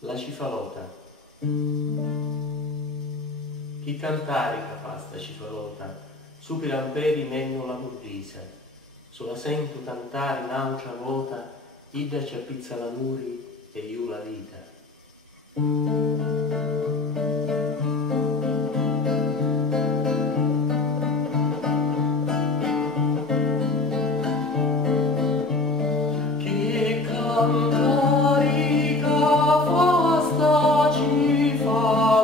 La cifalota. Chi cantarica fa sta cifalota, su piramperi menno la burrisa, sulla sento cantare in aucia vuota, idda ci appizza la muri e io la vita. Chi cantarica fa sta cifalota,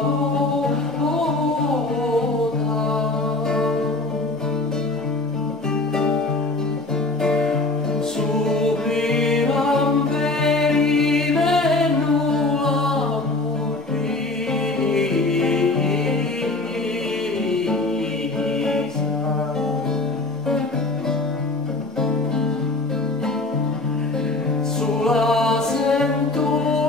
su piramperi menno la burrisa. Sulla sento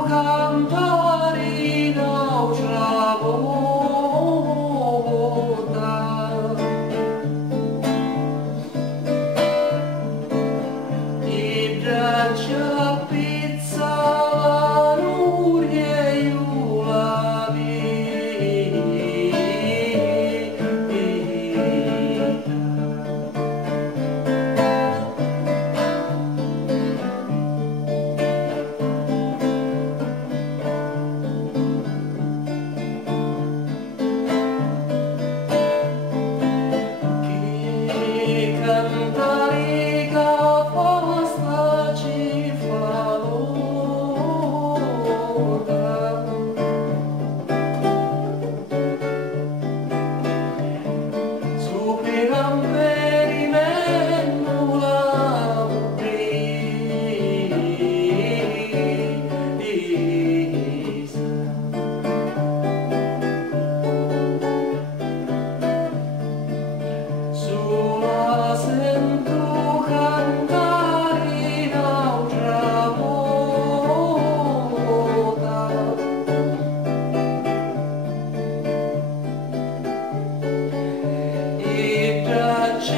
cantare in aucia vuota, idda ci appizza la nuria e io la vita. Cantarica fa sta cifalota, su piramperi menno la burrisa. Sulla sento cantare in aucia vuota, idda ci